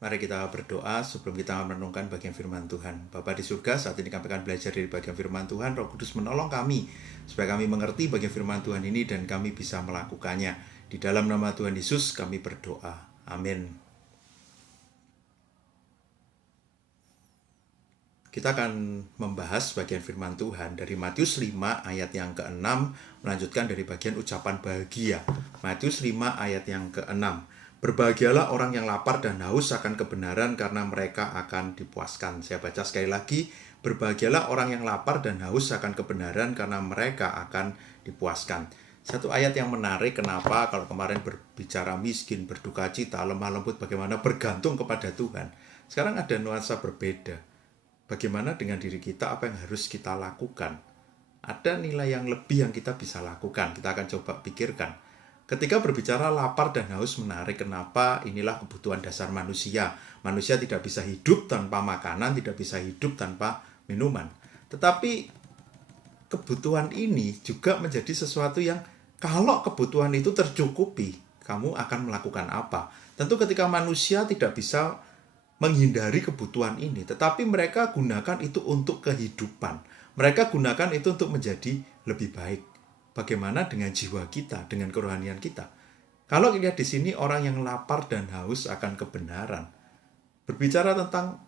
Mari kita berdoa sebelum kita merenungkan bagian firman Tuhan. Bapa di surga, saat ini kami akan belajar dari bagian firman Tuhan. Roh Kudus menolong kami supaya kami mengerti bagian firman Tuhan ini dan kami bisa melakukannya. Di dalam nama Tuhan Yesus kami berdoa. Amin. Kita akan membahas bagian firman Tuhan dari Matius 5 ayat yang ke-6, melanjutkan dari bagian ucapan bahagia. Matius 5 ayat yang ke-6. Berbahagialah orang yang lapar dan haus akan kebenaran karena mereka akan dipuaskan. Saya baca sekali lagi. Berbahagialah orang yang lapar dan haus akan kebenaran karena mereka akan dipuaskan. Satu ayat yang menarik, kenapa kalau kemarin berbicara miskin, berduka cita, lemah lembut, bagaimana bergantung kepada Tuhan. Sekarang ada nuansa berbeda. Bagaimana dengan diri kita, apa yang harus kita lakukan? Ada nilai yang lebih yang kita bisa lakukan. Kita akan coba pikirkan. Ketika berbicara lapar dan haus menarik, kenapa? Inilah kebutuhan dasar manusia. Manusia tidak bisa hidup tanpa makanan, tidak bisa hidup tanpa minuman. Tetapi kebutuhan ini juga menjadi sesuatu yang kalau kebutuhan itu tercukupi, kamu akan melakukan apa? Tentu ketika manusia tidak bisa menghindari kebutuhan ini, tetapi mereka gunakan itu untuk kehidupan. Mereka gunakan itu untuk menjadi lebih baik. Bagaimana dengan jiwa kita, dengan kerohanian kita? Kalau lihat di sini orang yang lapar dan haus akan kebenaran. Berbicara tentang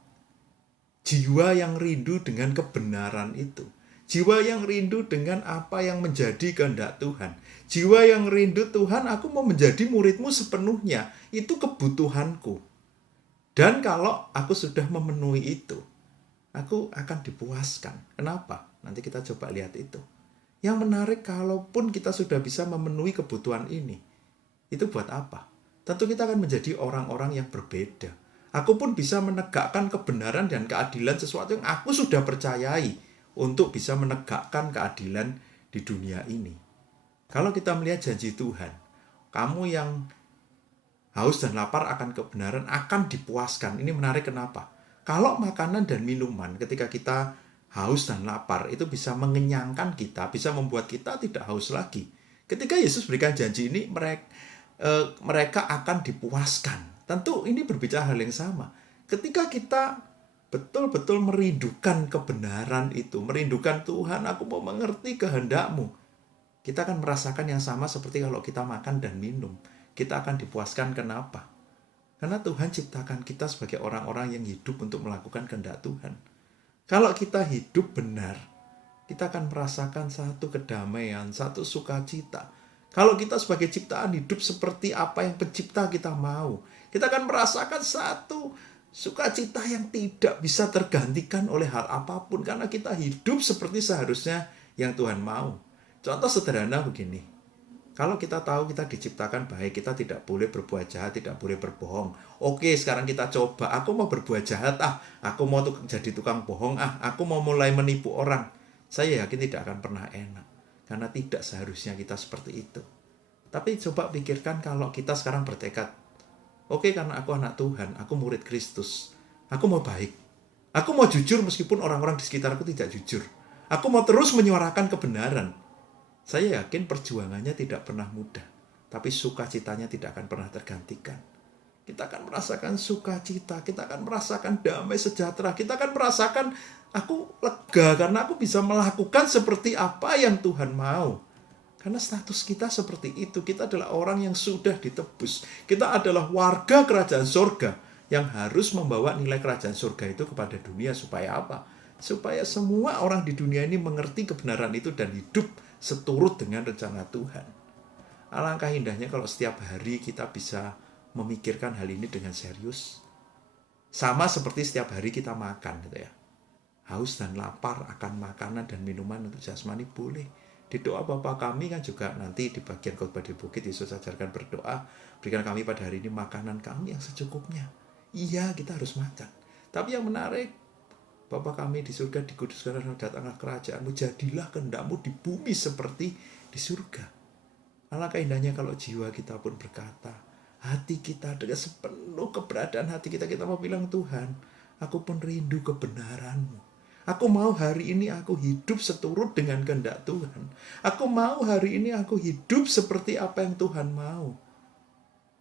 jiwa yang rindu dengan kebenaran itu. Jiwa yang rindu dengan apa yang menjadi kehendak Tuhan. Jiwa yang rindu, Tuhan, aku mau menjadi murid-Mu sepenuhnya. Itu kebutuhanku. Dan kalau aku sudah memenuhi itu, aku akan dipuaskan. Kenapa? Nanti kita coba lihat itu. Yang menarik, kalaupun kita sudah bisa memenuhi kebutuhan ini, itu buat apa? Tentu kita akan menjadi orang-orang yang berbeda. Aku pun bisa menegakkan kebenaran dan keadilan sesuatu yang aku sudah percayai untuk bisa menegakkan keadilan di dunia ini. Kalau kita melihat janji Tuhan, kamu yang haus dan lapar akan kebenaran akan dipuaskan. Ini menarik kenapa? Kalau makanan dan minuman ketika kita haus dan lapar itu bisa mengenyangkan kita, bisa membuat kita tidak haus lagi. Ketika Yesus berikan janji ini, mereka akan dipuaskan. Tentu ini berbicara hal yang sama. Ketika kita betul-betul merindukan kebenaran itu, merindukan Tuhan, aku mau mengerti kehendak-Mu, kita akan merasakan yang sama seperti kalau kita makan dan minum. Kita akan dipuaskan. Kenapa? Karena Tuhan ciptakan kita sebagai orang-orang yang hidup untuk melakukan kehendak Tuhan. Kalau kita hidup benar, kita akan merasakan satu kedamaian, satu sukacita. Kalau kita sebagai ciptaan hidup seperti apa yang pencipta kita mau, kita akan merasakan satu sukacita yang tidak bisa tergantikan oleh hal apapun. Karena kita hidup seperti seharusnya yang Tuhan mau. Contoh sederhana begini. Kalau kita tahu kita diciptakan baik, kita tidak boleh berbuat jahat, tidak boleh berbohong. Oke, sekarang kita coba. Aku mau berbuat jahat, aku mau jadi tukang bohong, aku mau mulai menipu orang. Saya yakin tidak akan pernah enak. Karena tidak seharusnya kita seperti itu. Tapi coba pikirkan kalau kita sekarang bertekad. Oke, karena aku anak Tuhan, aku murid Kristus. Aku mau baik. Aku mau jujur meskipun orang-orang di sekitarku tidak jujur. Aku mau terus menyuarakan kebenaran. Saya yakin perjuangannya tidak pernah mudah, tapi sukacitanya tidak akan pernah tergantikan. Kita akan merasakan sukacita, kita akan merasakan damai sejahtera, kita akan merasakan aku lega karena aku bisa melakukan seperti apa yang Tuhan mau. Karena status kita seperti itu, kita adalah orang yang sudah ditebus. Kita adalah warga kerajaan surga yang harus membawa nilai kerajaan surga itu kepada dunia. Supaya apa? Supaya semua orang di dunia ini mengerti kebenaran itu dan hidup seturut dengan rencana Tuhan. Alangkah indahnya kalau setiap hari kita bisa memikirkan hal ini dengan serius. Sama seperti setiap hari kita makan gitu ya. Haus dan lapar akan makanan dan minuman untuk jasmani boleh. Di doa Bapa kami kan juga nanti di bagian khotbah di bukit Yesus ajarkan berdoa, berikan kami pada hari ini makanan kami yang secukupnya. Iya, kita harus makan. Tapi yang menarik, Bapa kami di surga, dikuduskan datanglah kerajaan-Mu, jadilah kehendak-Mu di bumi seperti di surga. Alangkah indahnya kalau jiwa kita pun berkata, hati kita dengan sepenuh keberadaan hati kita mau bilang, Tuhan, aku pun rindu kebenaran-Mu. Aku mau hari ini aku hidup seturut dengan kehendak Tuhan. Aku mau hari ini aku hidup seperti apa yang Tuhan mau.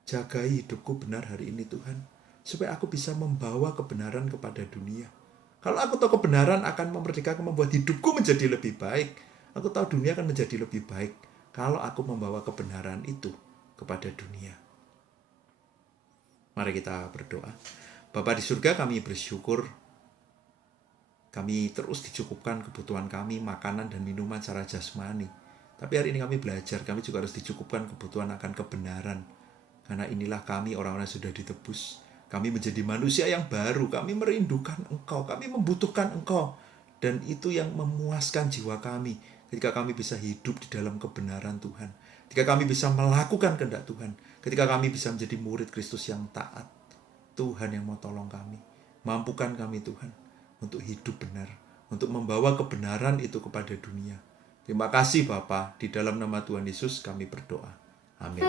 Jagai hidupku benar hari ini Tuhan. supaya aku bisa membawa kebenaran kepada dunia. Kalau aku tahu kebenaran akan memerdekakan, membuat hidupku menjadi lebih baik. Aku tahu dunia akan menjadi lebih baik kalau aku membawa kebenaran itu kepada dunia. Mari kita berdoa. Bapa di surga, kami bersyukur kami terus dicukupkan kebutuhan kami, makanan dan minuman secara jasmani. Tapi hari ini kami belajar, kami juga harus dicukupkan kebutuhan akan kebenaran. Karena inilah kami orang-orang yang sudah ditebus. Kami menjadi manusia yang baru, kami merindukan Engkau, kami membutuhkan Engkau. Dan itu yang memuaskan jiwa kami ketika kami bisa hidup di dalam kebenaran Tuhan. Ketika kami bisa melakukan kehendak Tuhan. Ketika kami bisa menjadi murid Kristus yang taat. Tuhan yang mau tolong kami. Mampukan kami Tuhan untuk hidup benar, untuk membawa kebenaran itu kepada dunia. Terima kasih Bapa, di dalam nama Tuhan Yesus kami berdoa. Amin.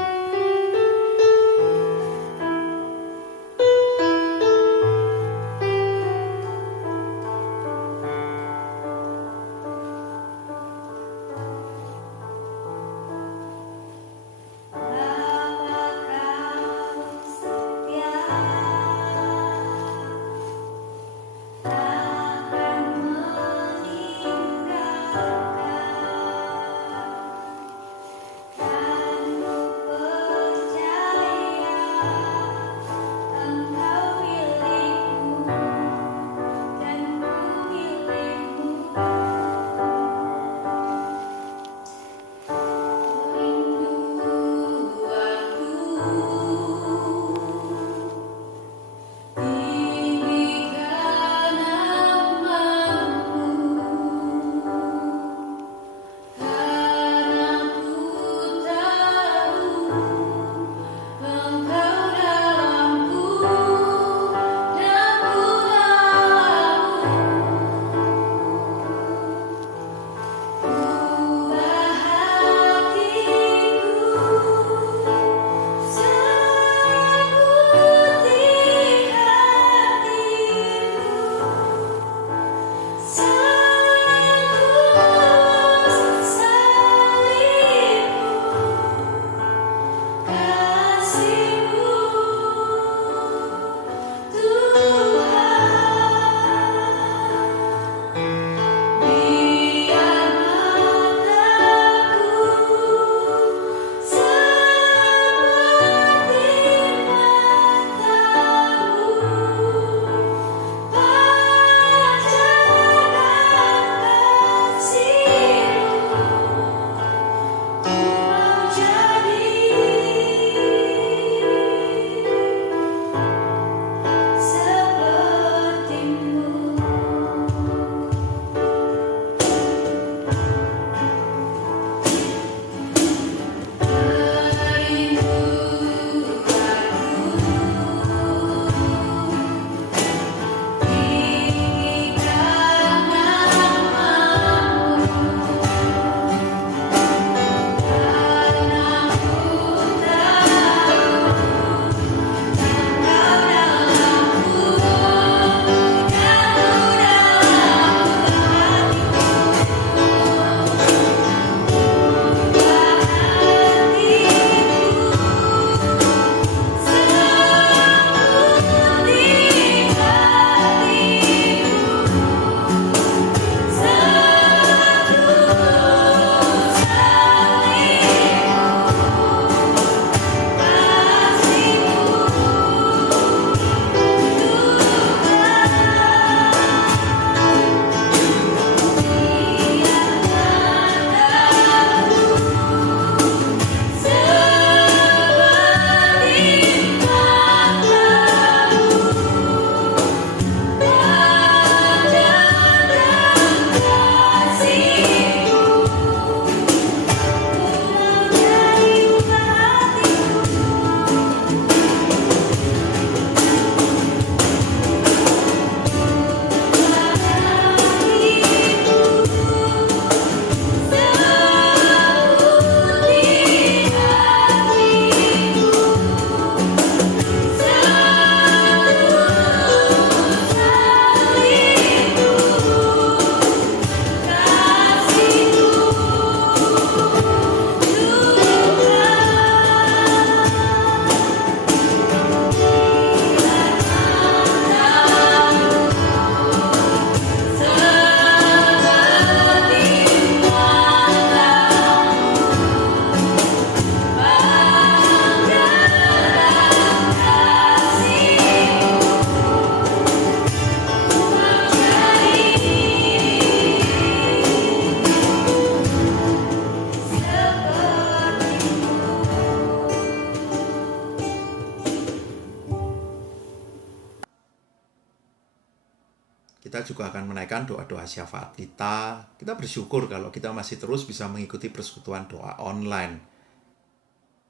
Kita juga akan menaikkan doa-doa syafaat kita. Kita bersyukur kalau kita masih terus bisa mengikuti persekutuan doa online.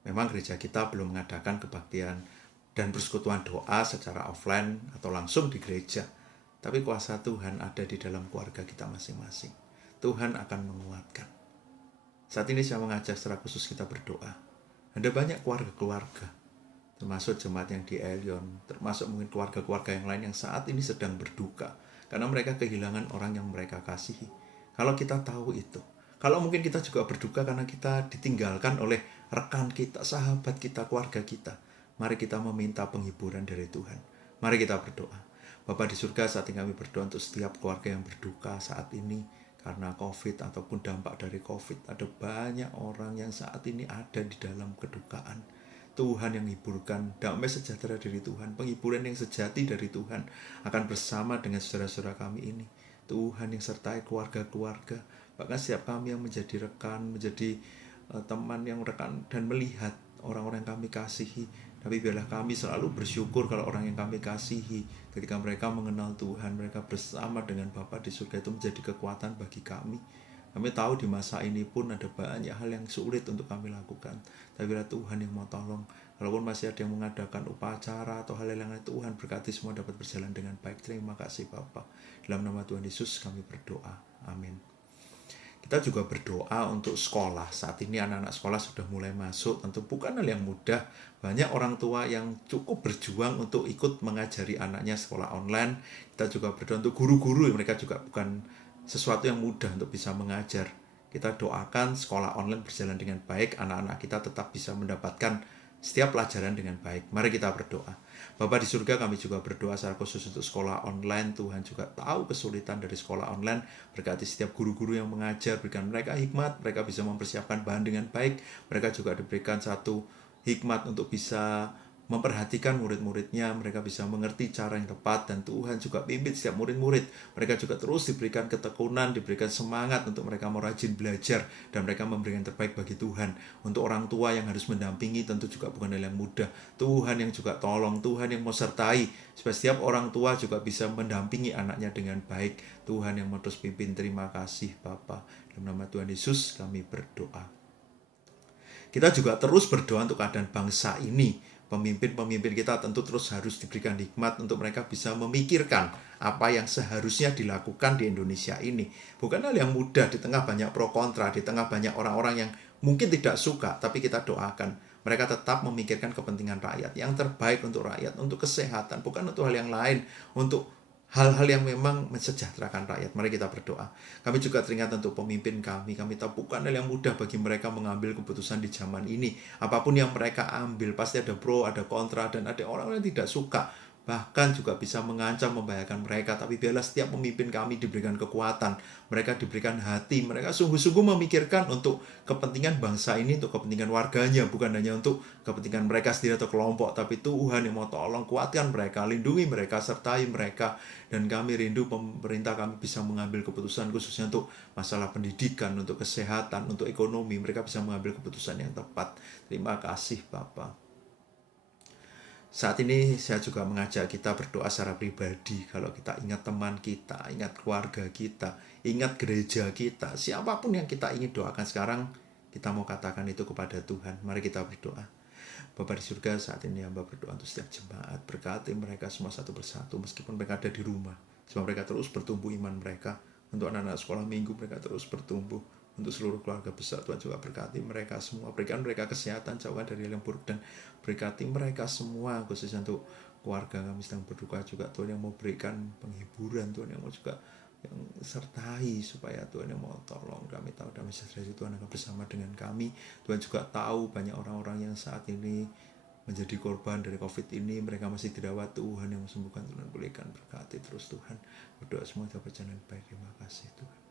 Memang gereja kita belum mengadakan kebaktian dan persekutuan doa secara offline atau langsung di gereja. Tapi kuasa Tuhan ada di dalam keluarga kita masing-masing. Tuhan akan menguatkan. Saat ini saya mengajak secara khusus kita berdoa. Ada banyak keluarga-keluarga, termasuk jemaat yang di Elion, termasuk mungkin keluarga-keluarga yang lain yang saat ini sedang berduka. Karena mereka kehilangan orang yang mereka kasihi. Kalau kita tahu itu, kalau mungkin kita juga berduka karena kita ditinggalkan oleh rekan kita, sahabat kita, keluarga kita. Mari kita meminta penghiburan dari Tuhan. Mari kita berdoa. Bapa di surga, saat ini kami berdoa untuk setiap keluarga yang berduka saat ini karena COVID ataupun dampak dari COVID. Ada banyak orang yang saat ini ada di dalam kedukaan. Tuhan yang hiburkan, damai sejahtera dari Tuhan, penghiburan yang sejati dari Tuhan akan bersama dengan saudara-saudara kami ini. Tuhan yang sertai keluarga-keluarga, bahkan setiap kami yang menjadi rekan, menjadi teman yang rekan dan melihat orang-orang yang kami kasihi. Tapi biarlah kami selalu bersyukur kalau orang yang kami kasihi, ketika mereka mengenal Tuhan, mereka bersama dengan Bapa di surga, itu menjadi kekuatan bagi kami. Kami tahu di masa ini pun ada banyak hal yang sulit untuk kami lakukan. Tapi bila Tuhan yang mau tolong, walaupun masih ada yang mengadakan upacara atau hal-hal yang lain, Tuhan berkati semua dapat berjalan dengan baik. Terima kasih Bapa. Dalam nama Tuhan Yesus kami berdoa. Amin. Kita juga berdoa untuk sekolah. Saat ini anak-anak sekolah sudah mulai masuk. Tentu bukan hal yang mudah. Banyak orang tua yang cukup berjuang untuk ikut mengajari anaknya sekolah online. Kita juga berdoa untuk guru-guru. Mereka juga bukan sesuatu yang mudah untuk bisa mengajar. Kita doakan sekolah online berjalan dengan baik, anak-anak kita tetap bisa mendapatkan setiap pelajaran dengan baik. Mari kita berdoa. Bapa di surga, kami juga berdoa secara khusus untuk sekolah online. Tuhan juga tahu kesulitan dari sekolah online. Berkati setiap guru-guru yang mengajar, berikan mereka hikmat, mereka bisa mempersiapkan bahan dengan baik. Mereka juga diberikan satu hikmat untuk bisa memperhatikan murid-muridnya, mereka bisa mengerti cara yang tepat, dan Tuhan juga pimpin setiap murid-murid. Mereka juga terus diberikan ketekunan, diberikan semangat untuk mereka mau rajin belajar, dan mereka memberikan yang terbaik bagi Tuhan. Untuk orang tua yang harus mendampingi tentu juga bukan hal yang mudah. Tuhan yang juga tolong, Tuhan yang mau sertai, supaya setiap orang tua juga bisa mendampingi anaknya dengan baik. Tuhan yang mau terus pimpin. Terima kasih Bapa. Dalam nama Tuhan Yesus kami berdoa. Kita juga terus berdoa untuk keadaan bangsa ini. Pemimpin-pemimpin kita tentu terus harus diberikan hikmat untuk mereka bisa memikirkan apa yang seharusnya dilakukan di Indonesia ini. Bukan hal yang mudah di tengah banyak pro kontra, di tengah banyak orang-orang yang mungkin tidak suka, tapi kita doakan mereka tetap memikirkan kepentingan rakyat, yang terbaik untuk rakyat, untuk kesehatan, bukan untuk hal yang lain, untuk hal-hal yang memang mensejahterakan rakyat. Mari kita berdoa. Kami juga teringat untuk pemimpin kami. Kami tahu bukan hal yang mudah bagi mereka mengambil keputusan di zaman ini. Apapun yang mereka ambil, pasti ada pro, ada kontra, dan ada orang yang tidak suka. Bahkan juga bisa mengancam, membahayakan mereka. Tapi biarlah setiap pemimpin kami diberikan kekuatan. Mereka diberikan hati. Mereka sungguh-sungguh memikirkan untuk kepentingan bangsa ini, untuk kepentingan warganya. Bukan hanya untuk kepentingan mereka sendiri atau kelompok. Tapi Tuhan yang mau tolong, kuatkan mereka, lindungi mereka, sertai mereka. Dan kami rindu pemerintah kami bisa mengambil keputusan khususnya untuk masalah pendidikan, untuk kesehatan, untuk ekonomi. Mereka bisa mengambil keputusan yang tepat. Terima kasih Bapak. Saat ini saya juga mengajak kita berdoa secara pribadi. Kalau kita ingat teman kita, ingat keluarga kita, ingat gereja kita, siapapun yang kita ingin doakan sekarang, kita mau katakan itu kepada Tuhan. Mari kita berdoa. Bapa di surga, saat ini hamba berdoa untuk setiap jemaat. Berkati mereka semua satu persatu, meskipun mereka ada di rumah. Supaya mereka terus bertumbuh iman mereka. Untuk anak-anak sekolah minggu, mereka terus bertumbuh. Untuk seluruh keluarga besar, Tuhan juga berkati mereka semua. Berikan mereka kesehatan, jauhkan dari yang buruk, dan berkati mereka semua, khususnya untuk keluarga kami sedang berduka juga. Tuhan yang mau berikan penghiburan, Tuhan yang mau juga yang sertai, supaya Tuhan yang mau tolong. Kami tahu damai sejahtera Tuhan akan bersama dengan kami. Tuhan juga tahu banyak orang-orang yang saat ini menjadi korban dari COVID ini. Mereka masih dirawat. Tuhan yang sembuhkan, Tuhan pulihkan, berkati terus Tuhan. Berdoa semua dapat berjalan baik. Terima kasih Tuhan.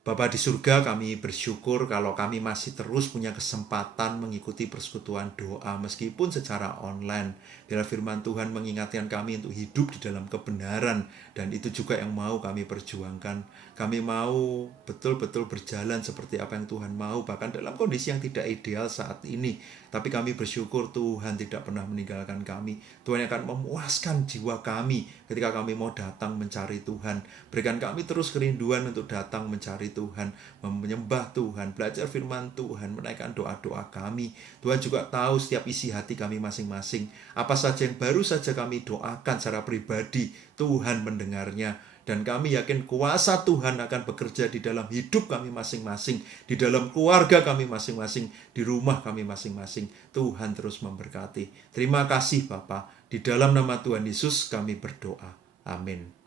Bapa di surga, kami bersyukur kalau kami masih terus punya kesempatan mengikuti persekutuan doa meskipun secara online. Biar firman Tuhan mengingatkan kami untuk hidup di dalam kebenaran, dan itu juga yang mau kami perjuangkan. Kami mau betul-betul berjalan seperti apa yang Tuhan mau, bahkan dalam kondisi yang tidak ideal saat ini. Tapi kami bersyukur Tuhan tidak pernah meninggalkan kami. Tuhan akan memuaskan jiwa kami ketika kami mau datang mencari Tuhan. Berikan kami terus kerinduan untuk datang mencari Tuhan, menyembah Tuhan, belajar firman Tuhan, menaikkan doa-doa kami. Tuhan juga tahu setiap isi hati kami masing-masing. Apa saja yang baru saja kami doakan secara pribadi, Tuhan mendengarnya. Dan kami yakin kuasa Tuhan akan bekerja di dalam hidup kami masing-masing, di dalam keluarga kami masing-masing, di rumah kami masing-masing. Tuhan terus memberkati. Terima kasih Bapa. Di dalam nama Tuhan Yesus kami berdoa. Amin.